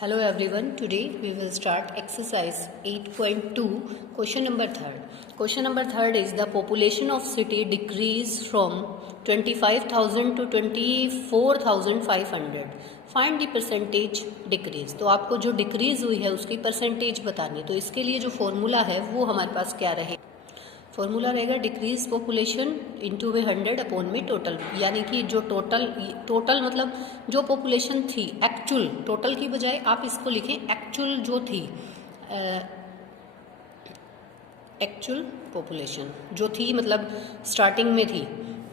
Hello everyone, today we will start exercise 8.2, question number 3rd. Question number 3rd is the population of city decreased from 25,000 to 24,500. Find the percentage decrease. तो आपको जो decrease हुई है उसकी percentage बतानी है। तो इसके लिए जो फॉर्मूला है वो हमारे पास क्या रहे, फॉर्मूला रहेगा डिक्रीज पॉपुलेशन इनटू में 100 अपॉन में टोटल, यानी कि जो टोटल मतलब जो पॉपुलेशन थी एक्चुअल, टोटल की बजाय आप इसको लिखें एक्चुअल जो थी, एक्चुअल पॉपुलेशन जो थी मतलब स्टार्टिंग में थी।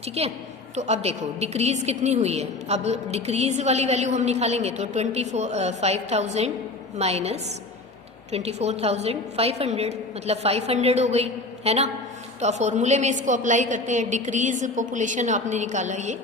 ठीक है, तो अब देखो डिक्रीज कितनी हुई है। अब डिक्रीज वाली वैल्यू हम निकालेंगे तो 25,000 माइनस 24,500 मतलब 500 हो गई है ना। तो आप फॉर्मूले में इसको अप्लाई करते हैं। डिक्रीज पॉपुलेशन आपने निकाला ये,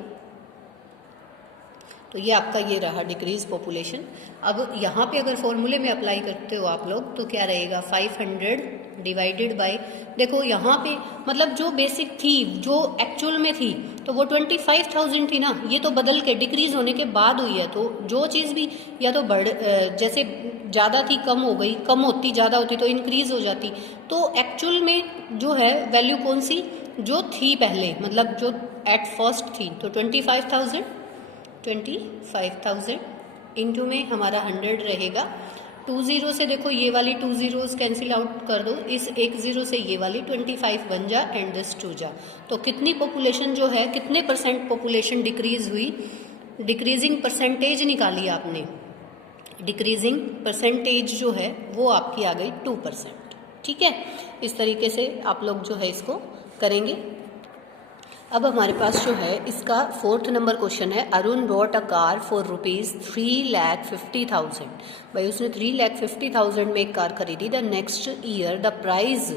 तो ये आपका ये रहा डिक्रीज पॉपुलेशन। अब यहाँ पे अगर फॉर्मूले में अप्लाई करते हो आप लोग तो क्या रहेगा 500 डिवाइडेड बाय, देखो यहाँ पे मतलब जो बेसिक थी जो एक्चुअल में थी तो वो 25,000 थी ना, ये तो बदल के डिक्रीज होने के बाद हुई है। तो जो चीज़ भी या तो बढ़ जैसे ज़्यादा थी कम हो गई, कम होती ज़्यादा होती तो इंक्रीज हो जाती। तो एक्चुअल में जो है वैल्यू कौन सी जो थी पहले, मतलब जो एट फर्स्ट थी, तो 25,000 इंटू में हमारा 100 रहेगा। 20 से देखो ये वाली 2 zeros कैंसिल आउट कर दो, इस 1 0 से ये वाली 25 बन जा एंड दिस 2 जा। तो कितनी पॉपुलेशन जो है, कितने परसेंट पॉपुलेशन डिक्रीज हुई, डिक्रीजिंग परसेंटेज निकाली आपने। डिक्रीजिंग परसेंटेज जो है वो आपकी आ गई 2%। ठीक है, इस तरीके से आप लोग जो है इसको करेंगे। अब हमारे पास जो है इसका 4th नंबर क्वेश्चन है। Arun bought a car for ₹3,50,000। भाई उसने 3,50,000 में एक कार खरीदी। The next year the price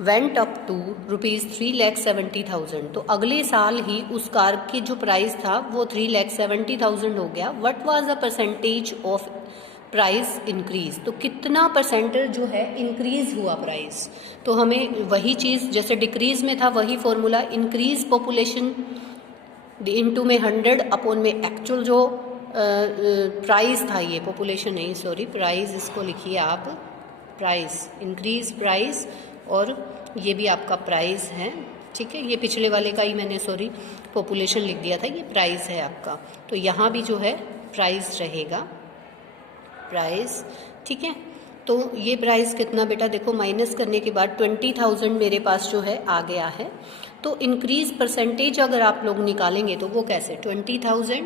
went up to ₹3,70,000। तो अगले साल ही उस कार की जो प्राइस था वो 3,70,000 हो गया। What was the percentage of price increase, तो कितना परसेंटेज जो है इंक्रीज हुआ प्राइस। तो हमें वही चीज़ जैसे डिक्रीज में था वही फॉर्मूला, इंक्रीज पॉपुलेशन इनटू में 100 अपॉन में एक्चुअल जो प्राइस था, ये पॉपुलेशन नहीं सॉरी प्राइस, इसको लिखिए आप प्राइस, इंक्रीज प्राइस, और ये भी आपका प्राइस है। ठीक है, ये पिछले वाले का ही मैंने सॉरी पॉपुलेशन लिख दिया था, ये प्राइस है आपका। तो यहाँ भी जो है प्राइस रहेगा, प्राइस। ठीक है, तो ये प्राइस कितना बेटा, देखो माइनस करने के बाद 20,000 मेरे पास जो है आ गया है। तो इंक्रीज परसेंटेज अगर आप लोग निकालेंगे तो वो कैसे, 20,000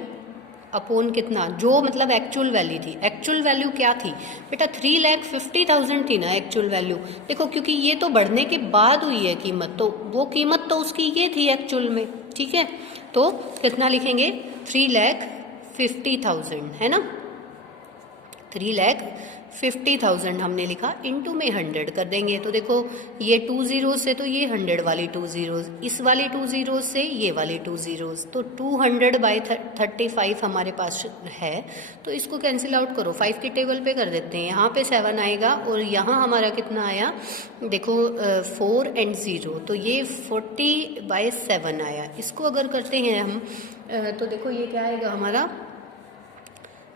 अपॉन कितना, जो मतलब एक्चुअल वैल्यू थी। एक्चुअल वैल्यू क्या थी बेटा, 3,50,000 थी ना एक्चुअल वैल्यू। देखो क्योंकि ये तो बढ़ने के बाद हुई है कीमत, तो वो कीमत तो उसकी ये थी एक्चुअल में। ठीक है, तो कितना लिखेंगे 3,50,000 है ना, 3,50,000 हमने लिखा, इनटू में 100 कर देंगे। तो देखो ये 2 zeros से तो ये 100 वाली 2 zeros, इस वाली 2 zeros से ये वाली 2 zeros, तो 200 बाई 35 हमारे पास है। तो इसको कैंसिल आउट करो, 5 के टेबल पे कर देते हैं। यहाँ पे 7 आएगा और यहाँ हमारा कितना आया, देखो 4 and 0, तो ये 40/7 आया। इसको अगर करते हैं हम तो देखो ये क्या आएगा हमारा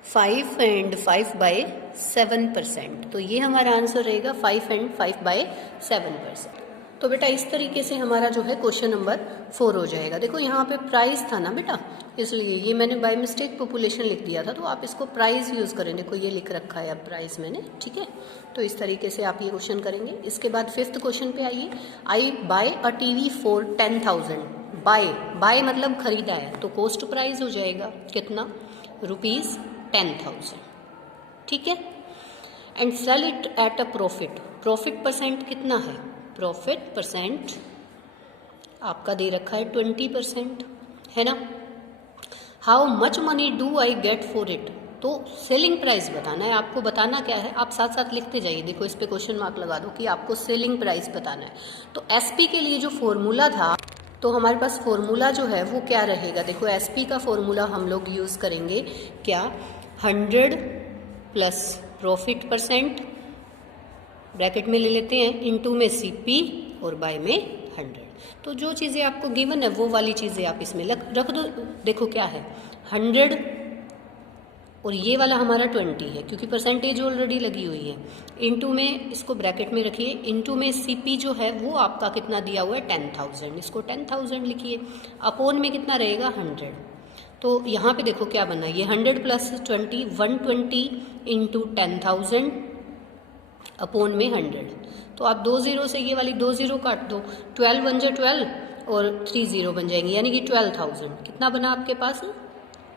5 and 5/7%। तो ये हमारा आंसर रहेगा 5 and 5/7%। तो बेटा इस तरीके से हमारा जो है क्वेश्चन नंबर 4 हो जाएगा। देखो यहाँ पे प्राइस था ना बेटा, इसलिए ये मैंने बाय मिस्टेक पॉपुलेशन लिख दिया था, तो आप इसको प्राइस यूज़ करें। देखो ये लिख रखा है अब प्राइस मैंने। ठीक है, तो इस तरीके से आप ये क्वेश्चन करेंगे। इसके बाद 5th क्वेश्चन पे आइए। I buy a TV for 10,000। Buy मतलब खरीदा है, तो कॉस्ट प्राइस हो जाएगा कितना, ₹10,000। ठीक है, and sell it at a profit. Profit percent कितना है, प्रॉफिट परसेंट आपका दे रखा है 20% है ना। How much money do I get for it, तो सेलिंग प्राइस बताना है आपको। बताना क्या है, आप साथ साथ लिखते जाइए। देखो इस पे क्वेश्चन मार्क लगा दो कि आपको सेलिंग प्राइस बताना है। तो एसपी के लिए जो फॉर्मूला था, तो हमारे पास फॉर्मूला जो है वो क्या रहेगा, देखो एसपी का फॉर्मूला हम लोग यूज़ करेंगे क्या, 100 प्लस प्रॉफिट परसेंट ब्रैकेट में ले लेते हैं, इनटू में सीपी और बाय में 100। तो जो चीज़ें आपको गिवन है वो वाली चीज़ें आप इसमें रख दो। देखो क्या है 100 और ये वाला हमारा 20 है क्योंकि परसेंटेज ऑलरेडी लगी हुई है। इनटू में इसको ब्रैकेट में रखिए, इनटू में सीपी जो है वो आपका कितना दिया हुआ है 10,000, इसको 10,000 लिखिए। अपोन में कितना रहेगा 100। तो यहाँ पे देखो क्या बना, ये 100 प्लस 20 120 इंटू 10,000 अपोन में 100। तो आप 2 0 से ये वाली 2 0 काट दो, 12 बन जाए 12 और 3 0 बन जाएंगे, यानी कि 12,000 कितना बना आपके पास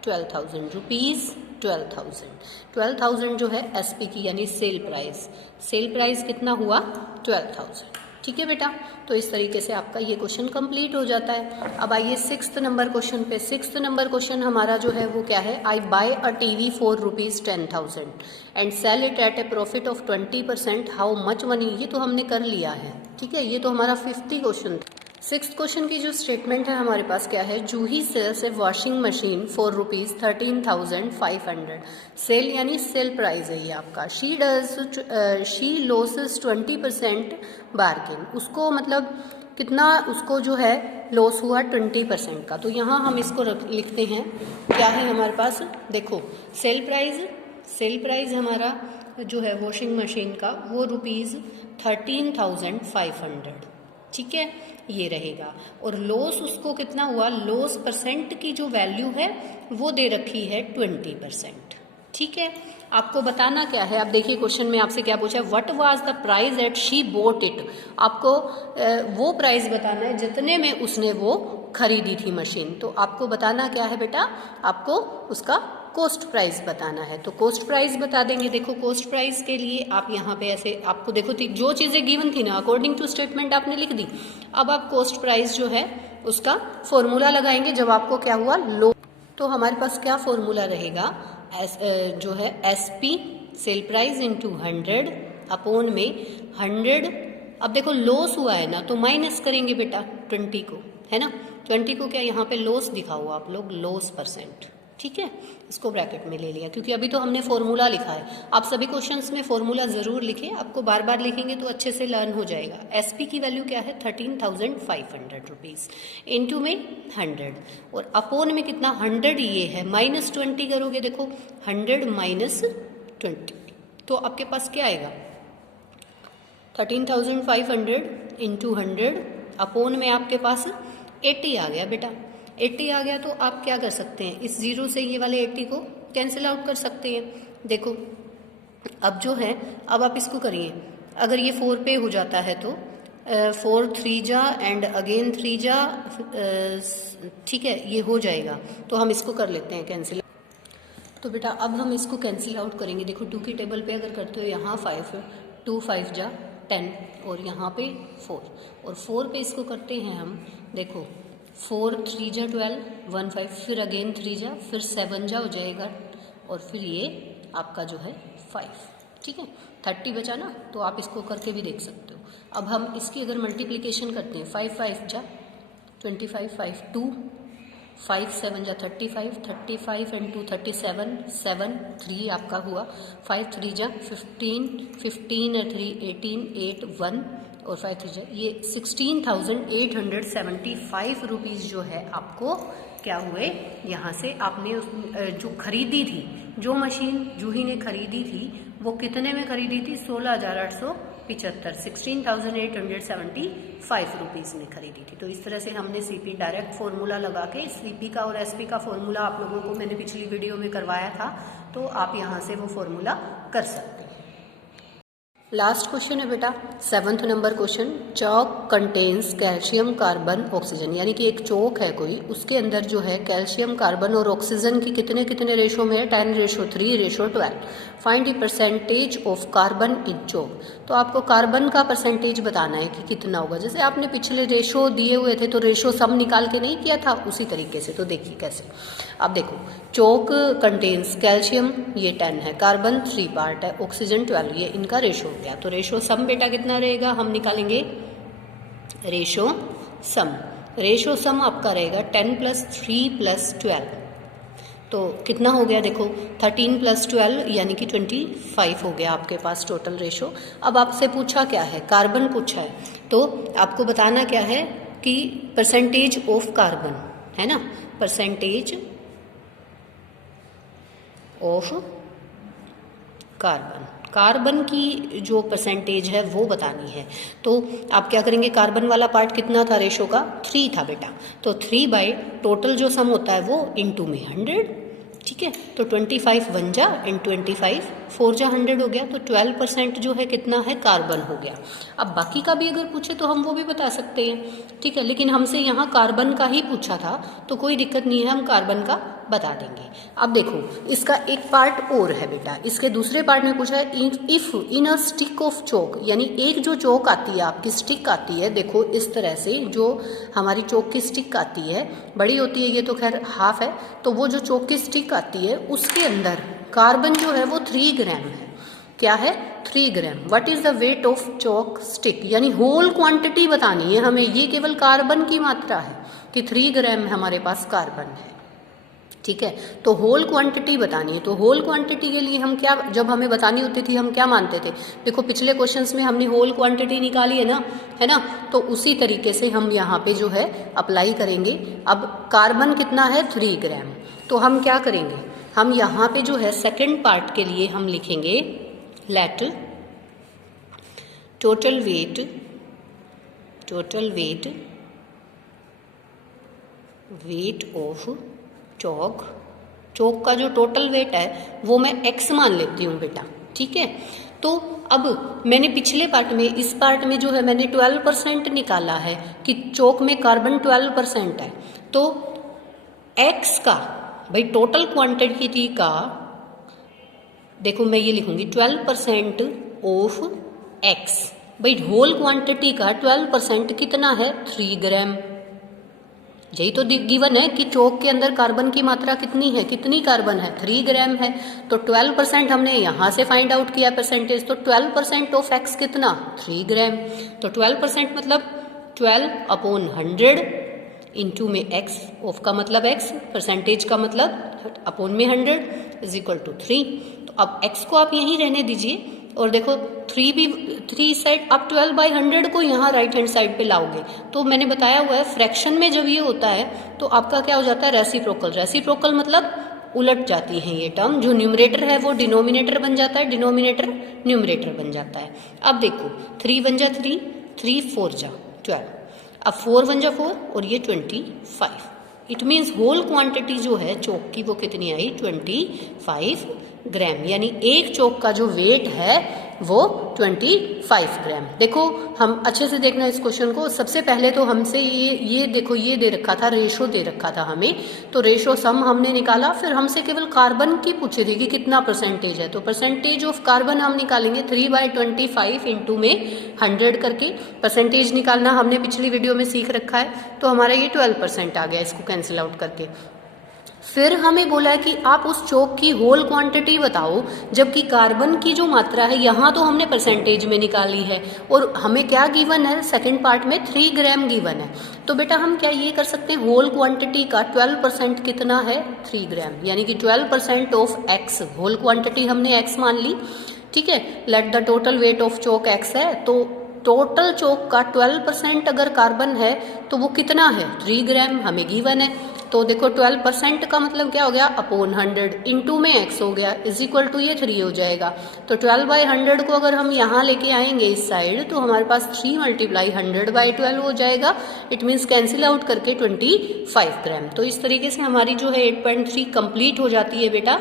12,000 रुपीज़। 12,000 जो है एसपी की यानी सेल प्राइस कितना हुआ 12,000। ठीक है बेटा, तो इस तरीके से आपका ये क्वेश्चन कंप्लीट हो जाता है। अब आइए 6th नंबर क्वेश्चन पे। 6th नंबर क्वेश्चन हमारा जो है वो क्या है, I buy a TV for ₹10,000 and sell it at a profit of 20%, how much money. ये तो हमने कर लिया है, ठीक है, ये तो हमारा 50 क्वेश्चन था। 6th क्वेश्चन की जो स्टेटमेंट है हमारे पास क्या है, Juhi sells a washing machine for ₹13,500। Sale यानी सेल प्राइस है ये आपका। शी लॉसेस 20% बार्गेन, उसको मतलब कितना उसको जो है लॉस हुआ 20% का। तो यहाँ हम इसको लिखते हैं, क्या है हमारे पास, देखो सेल प्राइस हमारा जो है वॉशिंग मशीन का वो ₹13,500, ठीक है, ये रहेगा। और लॉस उसको कितना हुआ, लॉस परसेंट की जो वैल्यू है वो दे रखी है 20%, ठीक है। आपको बताना क्या है, आप देखिए क्वेश्चन में आपसे क्या पूछा है, what was the price at she bought it. आपको वो प्राइस बताना है जितने में उसने वो खरीदी थी मशीन। तो आपको बताना क्या है बेटा, आपको उसका कॉस्ट प्राइस बताना है। तो कॉस्ट प्राइस बता देंगे। देखो कॉस्ट प्राइस के लिए आप यहाँ पे ऐसे आपको देखो जो चीज़ें गिवन थी ना अकॉर्डिंग टू स्टेटमेंट आपने लिख दी। अब आप कॉस्ट प्राइस जो है उसका फॉर्मूला लगाएंगे जब आपको क्या हुआ लो। तो हमारे पास क्या फॉर्मूला रहेगा, जो है SP sale price into 100 upon में 100। अब देखो लॉस हुआ है ना तो माइनस करेंगे बेटा 20 को, है ना। 20 को क्या यहाँ पे लॉस दिखा हुआ आप लोग, लॉस परसेंट, ठीक है, इसको ब्रैकेट में ले लिया क्योंकि अभी तो हमने फॉर्मूला लिखा है। आप सभी क्वेश्चंस में फॉर्मूला जरूर लिखें, आपको बार बार लिखेंगे तो अच्छे से लर्न हो जाएगा। एसपी की वैल्यू क्या है 13,500 रुपीज़, इनटू में 100 और अपोन में कितना 100 ये है, माइनस 20 करोगे, देखो 100 माइनस 20 तो आपके पास क्या आएगा 13,500 इंटू 100 अपोन में आपके पास 80 आ गया बेटा। 80 आ गया तो आप क्या कर सकते हैं, इस 0 से ये वाले 80 को कैंसिल आउट कर सकते हैं। देखो अब जो है, अब आप इसको करिए, अगर ये 4 पे हो जाता है तो 4 3 जा एंड अगेन 3 जा, ठीक है, ये हो जाएगा। तो हम इसको कर लेते हैं कैंसिल। तो बेटा अब हम इसको कैंसिल आउट करेंगे। देखो 2 की टेबल पे अगर करते हो यहाँ 5, 2 5 जा 10 और यहाँ पे 4 और 4 पे इसको करते हैं हम। देखो 4 3 जा 12 1 5 फिर अगेन 3 जा फिर 7 जा हो जाएगा और फिर ये आपका जो है 5, ठीक है। 30 बचा ना, तो आप इसको करके भी देख सकते हो। अब हम इसकी अगर मल्टीप्लिकेशन करते हैं 5 5 जा 25 5 2 5 7 जा 35 35 एंड 2 37 7 3 आपका हुआ 5 3 जा 15 15 और 3 18 8 1 और 5 3 जा ये 16,875 रुपीज़ जो है आपको क्या हुए यहाँ से। आपने जो खरीदी थी, जो मशीन जूही ने खरीदी थी वो कितने में खरीदी थी 16,875, 16,875 रुपीज़ में खरीदी थी। तो इस तरह से हमने सीपी डायरेक्ट फॉर्मूला लगा के, सीपी का और एसपी का फॉर्मूला आप लोगों को मैंने पिछली वीडियो में करवाया था, तो आप यहाँ से वो फॉर्मूला कर सकते हैं। लास्ट क्वेश्चन है बेटा 7th नंबर क्वेश्चन, चौक कंटेन्स कैल्शियम कार्बन ऑक्सीजन, यानी कि एक चौक है कोई, उसके अंदर जो है कैल्शियम कार्बन और ऑक्सीजन की कितने कितने रेशो में है 10:3:12। Find the percentage of carbon in chalk. तो आपको कार्बन का परसेंटेज बताना है कि कितना होगा। जैसे आपने पिछले रेशो दिए हुए थे तो रेशो सम निकाल के नहीं किया था, उसी तरीके से। तो देखिए कैसे, अब देखो चौक कंटेन्स कैल्शियम ये 10 है, कार्बन 3 पार्ट है, ऑक्सीजन 12, ये इनका रेशो हो गया। तो रेशो सम बेटा कितना रहेगा, हम निकालेंगे रेशो सम। रेशो सम आपका रहेगा 10 + 3 + 12, तो कितना हो गया देखो 13 + 12 यानी कि 25 हो गया आपके पास टोटल रेशो। अब आपसे पूछा क्या है, कार्बन पूछा है, तो आपको बताना क्या है कि परसेंटेज ऑफ कार्बन, है ना, परसेंटेज ऑफ कार्बन। कार्बन की जो परसेंटेज है वो बतानी है। तो आप क्या करेंगे, कार्बन वाला पार्ट कितना था रेशो का, 3 था बेटा, तो 3 बाई टोटल जो सम होता है वो इनटू में 100, ठीक है। तो 25 1 जा एंड 25 4 जा 100 हो गया, तो 12% जो है कितना है, कार्बन हो गया। अब बाकी का भी अगर पूछे तो हम वो भी बता सकते हैं, ठीक है, लेकिन हमसे यहाँ कार्बन का ही पूछा था तो कोई दिक्कत नहीं है, हम कार्बन का बता देंगे। अब देखो इसका एक पार्ट और है बेटा, इसके दूसरे पार्ट में पूछा है if in a stick of chalk, यानी एक जो चोक आती है आपकी, स्टिक आती है, देखो इस तरह से जो हमारी चोक की स्टिक आती है, बड़ी होती है ये तो खैर हाफ है, तो वो जो चोक की स्टिक आती है उसके अंदर कार्बन जो है वो 3 ग्राम है। क्या है, 3 gram. What is the weight of chalk stick, यानी होल क्वांटिटी बतानी है हमें, ये केवल कार्बन की मात्रा है कि 3 ग्राम हमारे पास कार्बन है, ठीक है। तो होल क्वांटिटी बतानी है, तो होल क्वांटिटी के लिए हम क्या, जब हमें बतानी होती थी हम क्या मानते थे, देखो पिछले क्वेश्चंस में हमने होल क्वांटिटी निकाली है ना, तो उसी तरीके से हम यहाँ पे जो है अप्लाई करेंगे। अब कार्बन कितना है, 3 ग्राम, तो हम क्या करेंगे, हम यहाँ पे जो है सेकेंड पार्ट के लिए हम लिखेंगे लेट टोटल वेट ऑफ चोक का जो टोटल वेट है वो मैं x मान लेती हूँ बेटा, ठीक है। तो अब मैंने पिछले पार्ट में, इस पार्ट में जो है मैंने 12% निकाला है कि चोक में कार्बन 12% है, तो x का भाई टोटल क्वांटिटी का, देखो मैं ये लिखूंगी 12% ऑफ x, भाई होल क्वांटिटी का 12% कितना है, 3 ग्राम। यही तो गिवन है कि चोक के अंदर कार्बन की मात्रा कितनी है, कितनी कार्बन है, 3 ग्राम है, तो 12% हमने यहाँ से फाइंड आउट किया परसेंटेज, तो 12% ऑफ x कितना, 3 ग्राम। तो 12% मतलब 12/100 इंटू में x, ऑफ का मतलब x, परसेंटेज का मतलब अपॉन में 100 इज इक्वल टू 3। तो अब x को आप यहीं रहने दीजिए, और देखो 3 साइड, आप 12/100 को यहाँ राइट हैंड साइड पे लाओगे, तो मैंने बताया हुआ है फ्रैक्शन में जब ये होता है तो आपका क्या हो जाता है, रेसिप्रोकल मतलब उलट जाती है ये टर्म, जो न्यूमरेटर है वो डिनोमिनेटर बन जाता है, डिनोमिनेटर न्यूमरेटर बन जाता है। अब देखो 3 1 जा 3, 3 4 जा 12, अब 4 1 जा 4 और ये 25, इट मीन्स होल क्वांटिटी जो है चोक की वो कितनी आई, 25 ग्राम, यानी एक चोक का जो वेट है वो 25 ग्राम। देखो हम अच्छे से देखना इस क्वेश्चन को, सबसे पहले तो हमसे ये देखो ये दे रखा था, रेशो दे रखा था हमें, तो रेशो सम हमने निकाला, फिर हमसे केवल कार्बन की पूछी थी कि कितना परसेंटेज है, तो परसेंटेज ऑफ कार्बन हम निकालेंगे 3/25 इंटू में 100 करके, परसेंटेज निकालना हमने पिछली वीडियो में सीख रखा है, तो हमारा ये 12% आ गया, इसको कैंसिल आउट करके। फिर हमें बोला है कि आप उस चोक की होल क्वांटिटी बताओ, जबकि कार्बन की जो मात्रा है यहाँ तो हमने परसेंटेज में निकाली है, और हमें क्या गिवन है, सेकंड पार्ट में 3 ग्राम गिवन है। तो बेटा हम क्या ये कर सकते हैं, होल क्वांटिटी का 12% कितना है, 3 ग्राम, यानी कि 12% ऑफ x, होल क्वांटिटी हमने x मान ली, ठीक है। Let the total weight of chalk x है, तो टोटल चोक का 12% अगर कार्बन है तो वो कितना है, 3 ग्राम हमें गिवन है। तो देखो 12% का मतलब क्या हो गया, अपॉन 100 इंटू में x हो गया, इज इक्वल टू ये 3 हो जाएगा। तो 12/100 को अगर हम यहाँ लेके आएंगे इस साइड, तो हमारे पास 3 × 100/12 हो जाएगा, इट मीन्स कैंसिल आउट करके 25 ग्राम। तो इस तरीके से हमारी जो है 8.3 कंप्लीट हो जाती है बेटा।